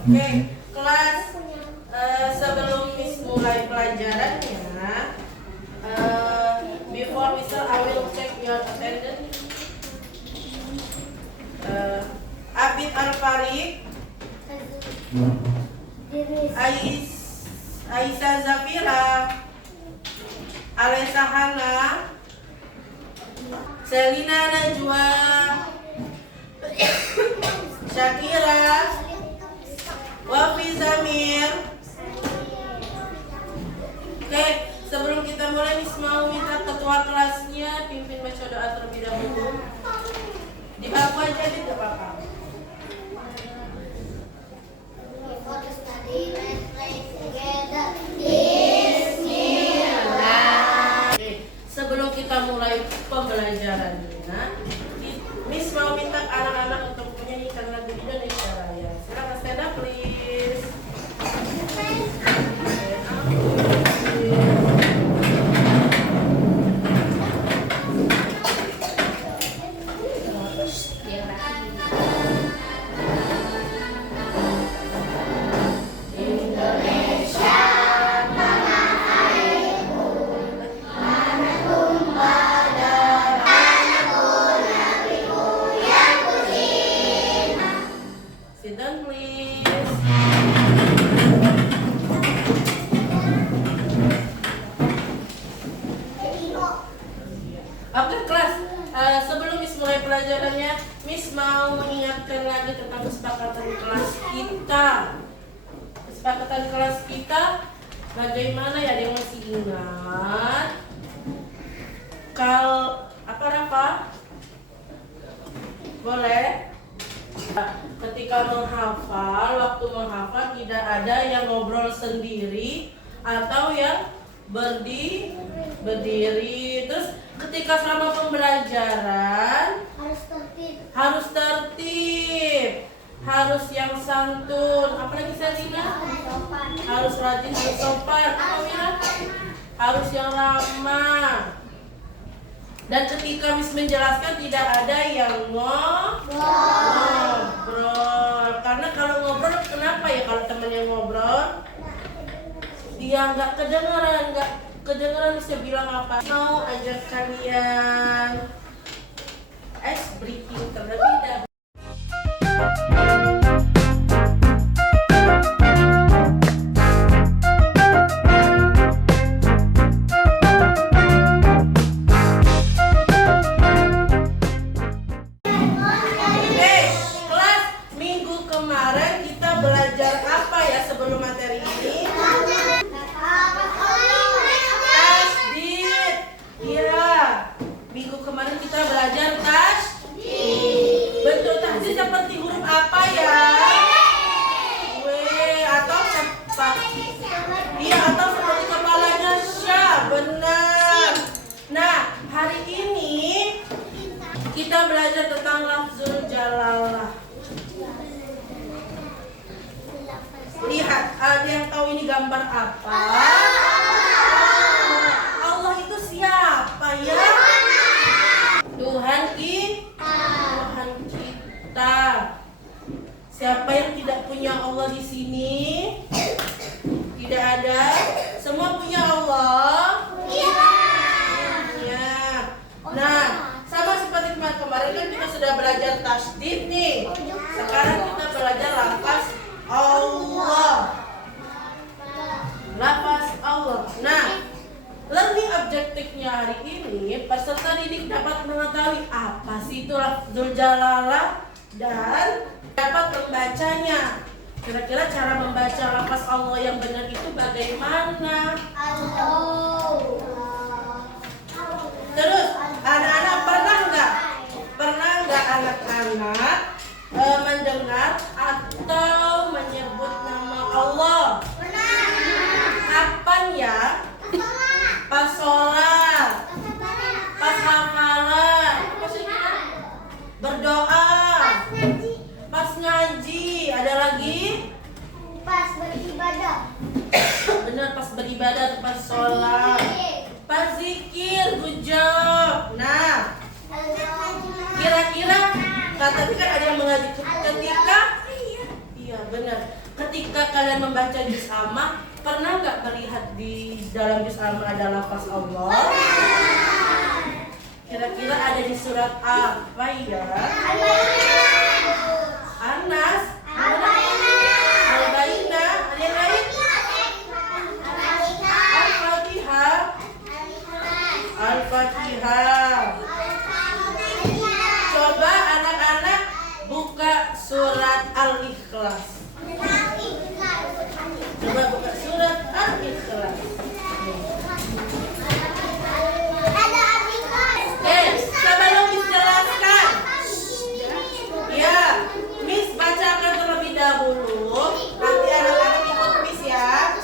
Oke, kelas sebelum Miss mulai pelajarannya, before we start, I will check your attendance. Abid Al-Farid, Aisyah Zafira, Alessa Hana, Selina Najwa, Syakira, Wafi Zamir. Oke, sebelum kita mulai Miss mau minta ketua kelasnya pimpin baca doa terlebih dahulu. Di bangku aja nih, gak apa-apa. Oke, sebelum kita mulai pembelajarannya, Miss mau minta anak-anak untuk menyanyikan lagu Indonesia Raya. Silakan stand up please. Sit down please. Oke kelas, sebelum Miss mulai pelajarannya, Miss mau mengingatkan lagi tentang kesepakatan kelas kita. Kesepakatan kelas kita bagaimana ya, ada yang masih ingat? Apa Rafa? Boleh? Ketika menghafal, waktu menghafal tidak ada yang ngobrol sendiri atau yang berdiri. Terus ketika selama pembelajaran harus tertib, harus yang santun. Apa lagi Selina? Harus rajin, harus sopan. Apa Mira? Harus yang ramah. Dan ketika Miss menjelaskan tidak ada yang ngobrol. Karena kalau ngobrol, kenapa ya kalau temennya ngobrol? Dia nggak kedengeran Miss bilang apa. Mau ajak kalian ice breaking terlebih dahulu. Kita belajar tentang lafzul jalalah. Lihat, ada yang tahu ini gambar apa? Allah itu siapa ya? Tuhan kita. Siapa yang tidak punya Allah di sini? Tidak ada. Semua punya Allah? Iya. Nah, sama seperti kemarin kan kita sudah belajar tasdid nih. Sekarang kita belajar lafaz Allah. Lafaz Allah. Nah, learning objektifnya hari ini peserta didik dapat mengetahui apa sih itu lafzul jalalah dan dapat membacanya. Kira-kira cara membaca lafaz Allah yang benar itu bagaimana? Terus anak-anak pernah nggak anak-anak mendengar atau menyebut nama Allah? Kapan ya? Pas sholat, pas hafalan, berdoa, pas ngaji, ada lagi? Pas beribadah. Benar, pas beribadah, pas sholat, pas zikir, good job. Nah, kira-kira tadi kan ada yang mengaji ketika, iya benar. Ketika kalian membaca juz amma, pernah nggak melihat di dalam juz amma ada lafaz Allah? Kira-kira ada di surat apa ya? Anas? Al-Bayyinah? Ada yang lain? Al-Fatihah? Al-Fatihah. Coba anak-anak buka surat Al-Ikhlas. Coba buka surat Al-Ikhlas. Sebelum Miss jelaskan, ya, Miss bacakan terlebih dahulu. Nanti anak-anak ikut Miss ya.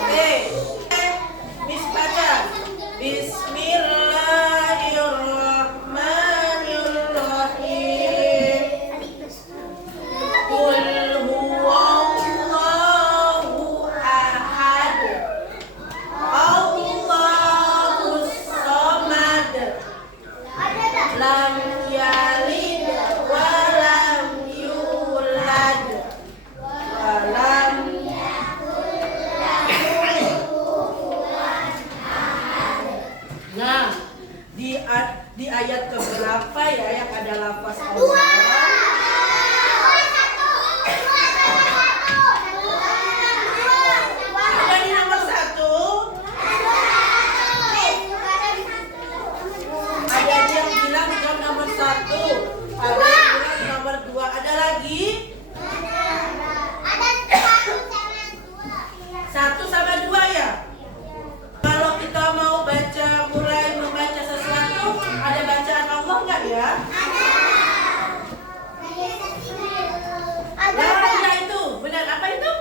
Oke, Miss baca. Bismillahirrahmanirrahim. Qul huwallahu ahad. Allahus samad. Lam yalid wa lam yulad wa lam yakul lahu kufuwan ahad. Nah, di ayat keberapa ya yang ada lafaz Allah? Ada di nomor 1. Ada yang bilang nomor 1, ada yang bilang nomor 2. Ada lagi? Satu sama 2 ya? Kalau kita mau mulai membaca sesuatu, ada bacaan Allah nggak ya? Nah, ya itu. Benar, apa itu?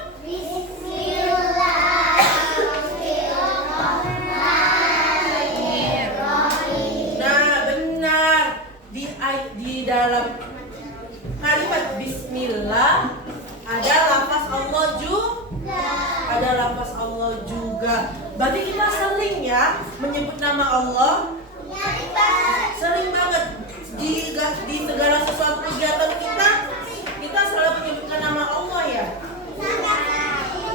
Nah, benar. Di dalam kalimat Bismillah ada lafaz Allah juga. Ada lafaz Allah juga. Berarti kita sering ya menyebut nama Allah. Sering banget di segala sesuatu kegiatan kita selalu menyebutkan nama Allah ya.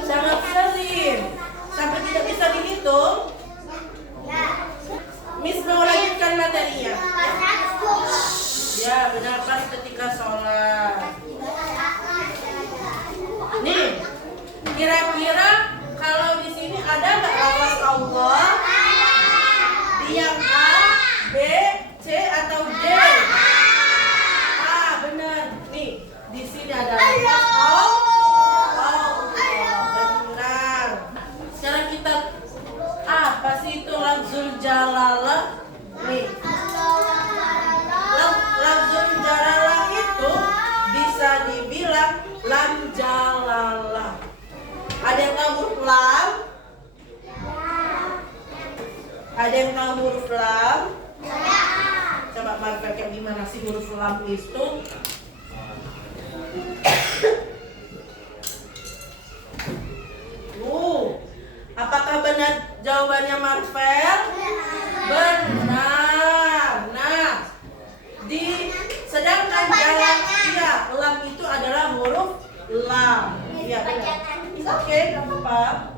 Sangat sering. Sampai tidak bisa dihitung. Miss mau lanjutkan materinya. Ya, benar pas ketika sholat. Nih, kira-kira kalau di sini ada nggak lafaz Allah di yang A, B, C atau D? Ah, benar. Nih, di sini ada lafaz Allah. Benar. Sekarang kita apa sih itu lafzul jalalah? Nih. Lafzul jalalah itu bisa dibilang lam jalalah. Ada yang tahu huruf lam? Ada yang tahu huruf lam? Coba market yang gimana sih huruf lam itu? Apakah benar jawabannya Marvel? Benar. Nah, sedangkan jalan ya, lam itu adalah huruf lam. Iya benar. Oke, nggak apa-apa.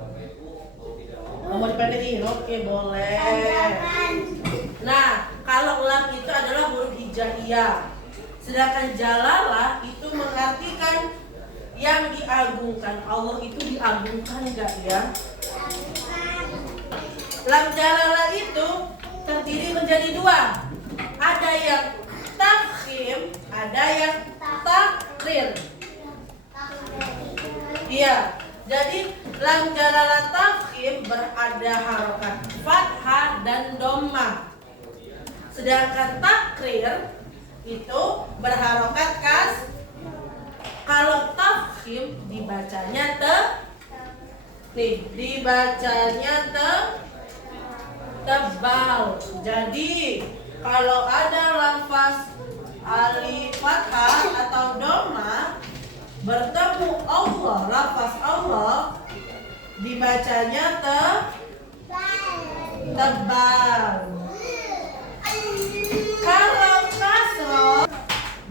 Mau dipendekin? Oke, boleh. Nah, kalau lam itu adalah huruf hijaiyah. Sedangkan jalalah itu mengartikan yang diagungkan. Allah itu diagungkan enggak ya? Lam jalalah itu terdiri menjadi 2. Ada yang tafkhim, ada yang takrir. Iya. Jadi lam jalalah tafkhim berada harokat fathah dan dhammah. Sedangkan takrir itu berharokat kas. Kalau tafkhim dibacanya tebal. Jadi kalau ada lafaz alif fathah atau dhammah bertemu Allah, lafaz Allah dibacanya tebal. Kalau kasroh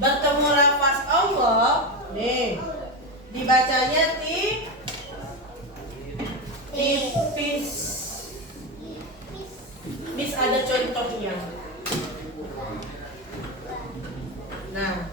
bertemu lafaz Allah, nih Dibacanya tipis. Mis ada contohnya. Nah,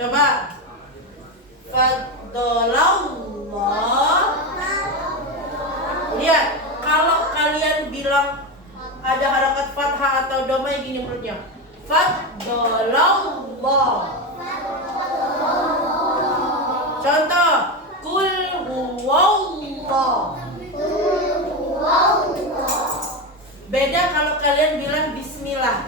coba Faddalallah. Lihat, kalau kalian bilang ada harakat fathah atau doma yang gini mulutnya. Faddalallah. Contoh, Qul huwallah. Beda kalau kalian bilang bismillah.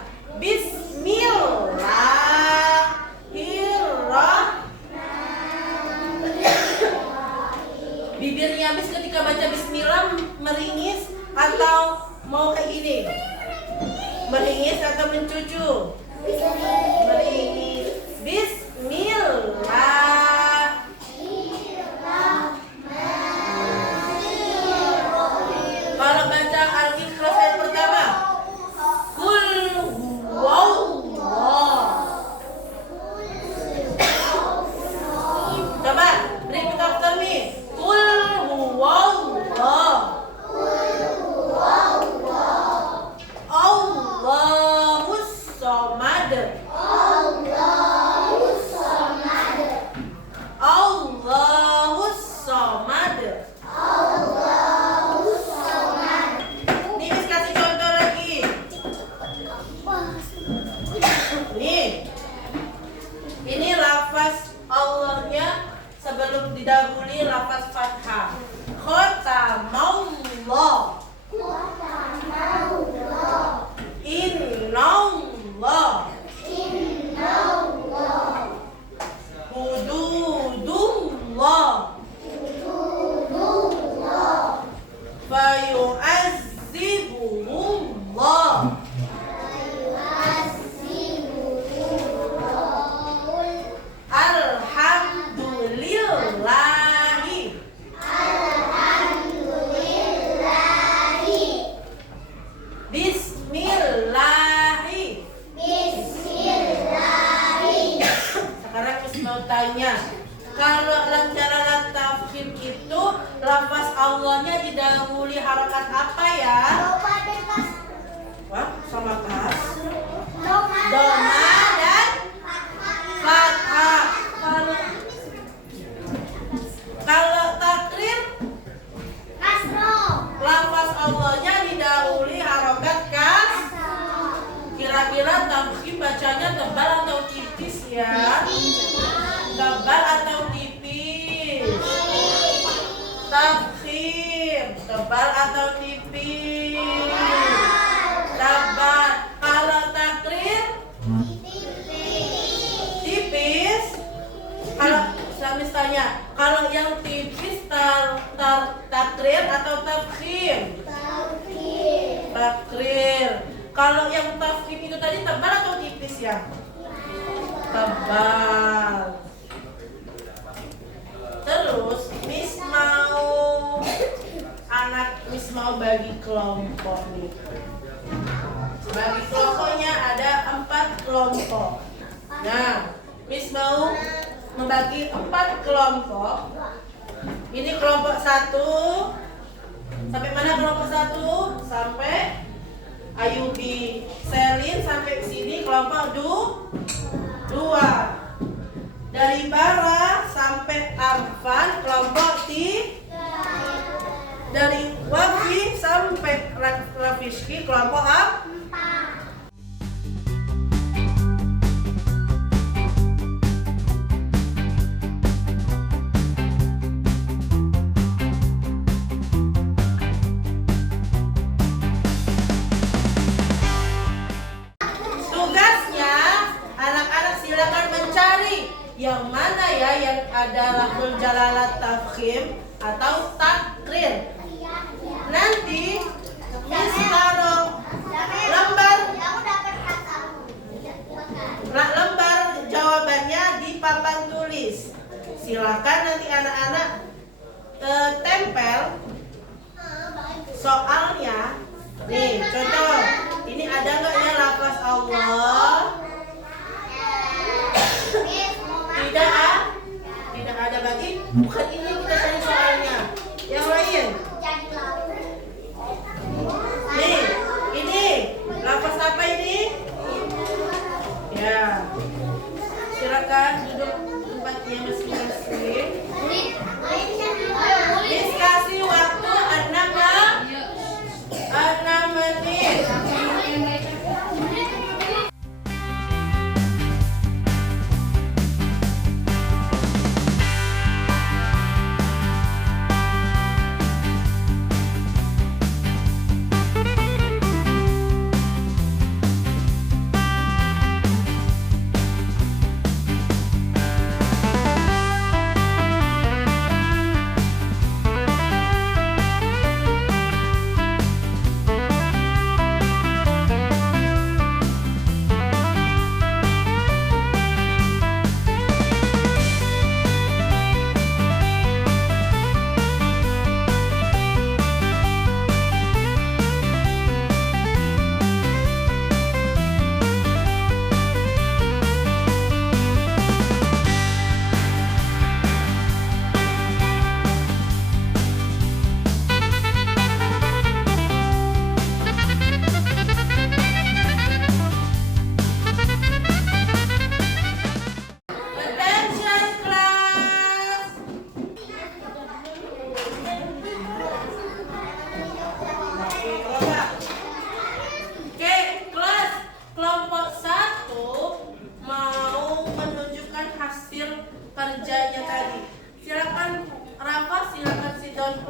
Bibirnya habis ketika baca bismillah meringis atau mau kayak gini? Meringis atau mencucu? Meringis. Bismillah. Kalau baca Al-Ikhlas ayat pertama, Qul huwallah. Coba repeat after me. Qul huwallah. Allahus samad. Allahus samad. Nih Miss kasih contoh lagi. Nih, ini lafaz Allahnya sebelum didahului lafaz fathah. Khotamallah. Innallah. Hududullah. Fayu'azzibuhullah. Alhamdulillahi. Bismillahi. Sekarang Miss mau tanya, kalau cara tafkhim itu lafaz Allahnya didahului harakat apa ya? Wah, sama kas. Doma dan fathah. Kalau takrir, lafaz Allahnya didahului harakat kas. Kira-kira tafkhim bacanya tebal atau tipis ya? Tebal atau tipis? Tafkhim tebal atau tipis? Tebal. Kalau takrir tipis. Kalau Miss tanya, kalau yang tipis takrir atau tafkhim? Takrir. Kalau yang tafkhim itu tadi tebal atau tipis ya? Tebal. Terus Miss mau bagi kelompok nih. Bagi kelompoknya ada 4 kelompok. Nah, Miss mau membagi 4 kelompok. Ini kelompok 1. Sampai mana kelompok 1? Sampai Ayubi, Selin sampai sini kelompok 2. Dari Bara sampai Arfan kelompok 3. Dari Wafi sampai Rafishki kelompok 4. Yang mana ya yang ada lafzul jalalah tafkhim atau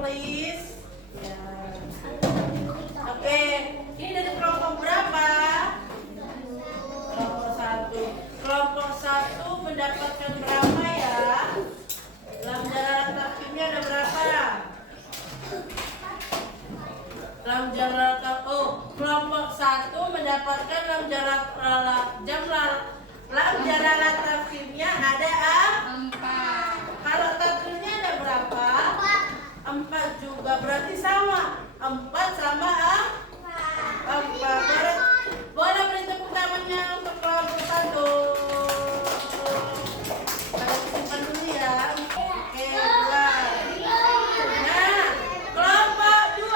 please. Ya. Oke, ini dari kelompok berapa? Kelompok 1. Kelompok 1 mendapatkan berapa ya? Lam jalalan takimnya ada berapa? Lam jalalan kelompok 1 mendapatkan lam jalalan takimnya ada 4. Kalau takimnya ada berapa? 4 juga, berarti sama. 4 sama 4. Boleh beri tepuk tangannya untuk kelompok 1. Kita simpan dulu ya. Oke, 2. Nah, kelompok 2.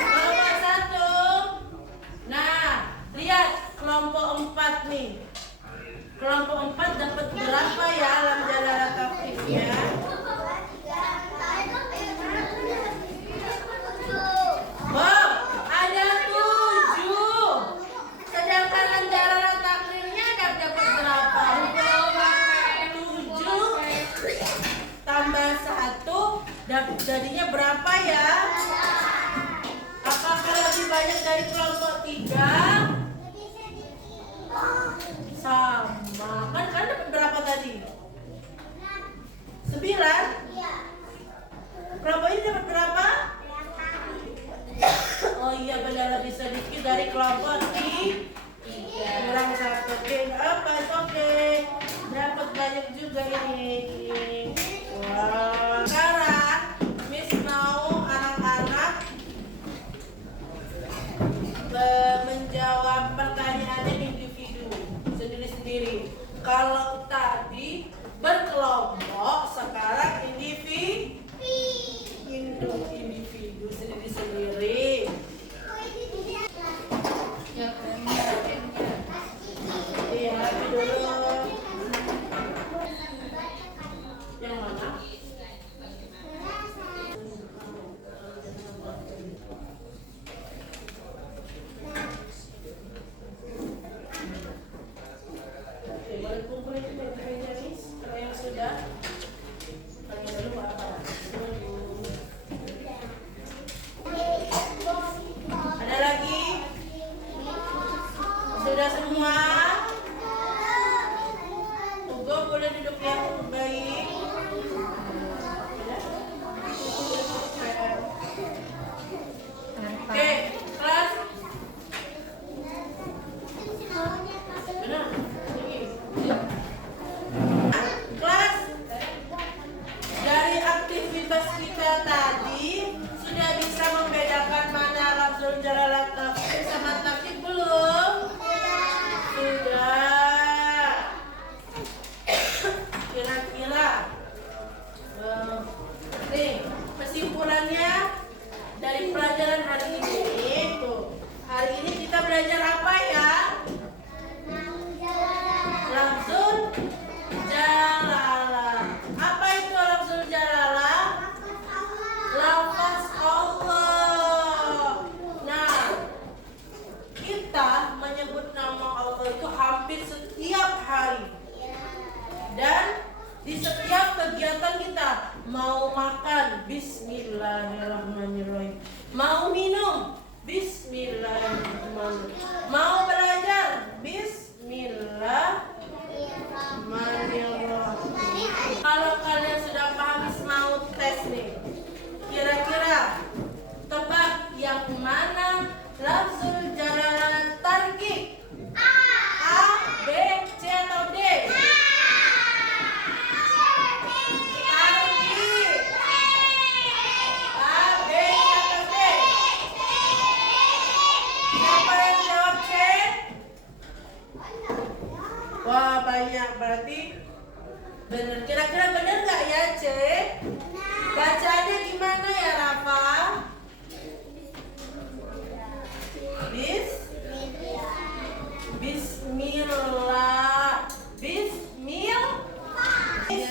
Kelompok 1. Nah, lihat kelompok 4 nih. Kelompok 4 dapat berapa ya lam jalalan takimnya? Wow, ada 7. Sedangkan lam jalalan takimnya dapat berapa? 7 tambah 1 jadinya berapa ya? Apakah lebih banyak dari kelompok 3? Sama. Kan dapat berapa tadi? 9? Kelompok ini dapat berapa? Oh iya, benar, lebih sedikit dari kelompok 3. Kurang 1. Oke, apa? Oke. Dapat banyak juga ini. Wow. Sekarang Miss mau anak-anak menjawab pertanyaannya individu sendiri-sendiri. Kalau tadi berkelompok, sekarang individu sendiri-sendiri. Iya, lagi dulu. Yang mana? Ada lagi? Sudah semua? Ugo boleh duduk yang baik. Oke, kelas. Benar. Kelas. Dari aktivitas kita tadi sudah bisa membedakan mana lafzul jalalah takdim sama takdim belum? Sudah. Kira-kira nih kesimpulannya dari pelajaran hari ini tuh. Hari ini kita belajar apa ya? Lafzul jalalah. Apa itu lafzul jalalah? Lafaz Allah. Nah, kita menyebut nama Allah itu hampir setiap hari. Dan di setiap kegiatan kita, mau makan, bismillahirrahmanirrahim. Mau minum, bismillahirrahmanirrahim. Mau belajar, bismillahirrahmanirrahim. Kalau kalian sudah paham, mau tes nih. Kira-kira tebak yang mana lafzul jalalah tarkib? A, B, C atau D? Wah, banyak, berarti benar. Kira-kira benar nggak ya, C? Bacaannya gimana ya, Rafa? Bismillah.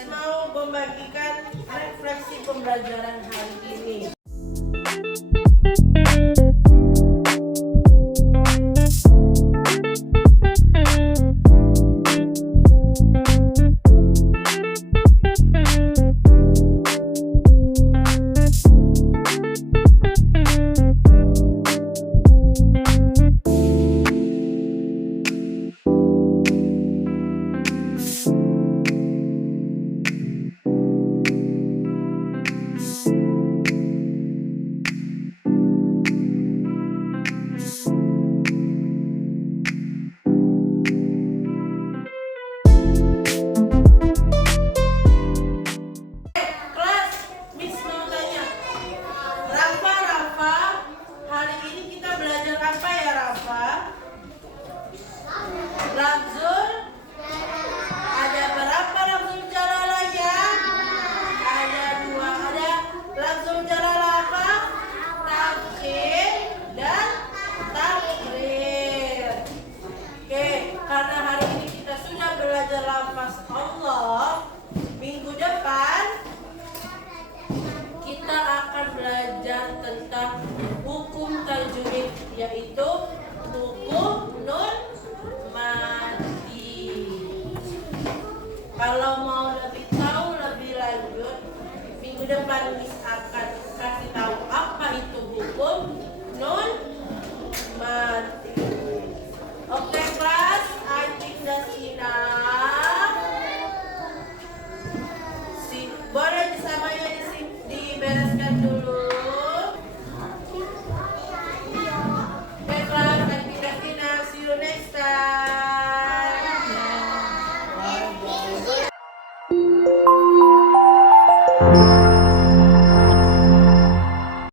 Mau membagikan refleksi pembelajaran hari ini. di depan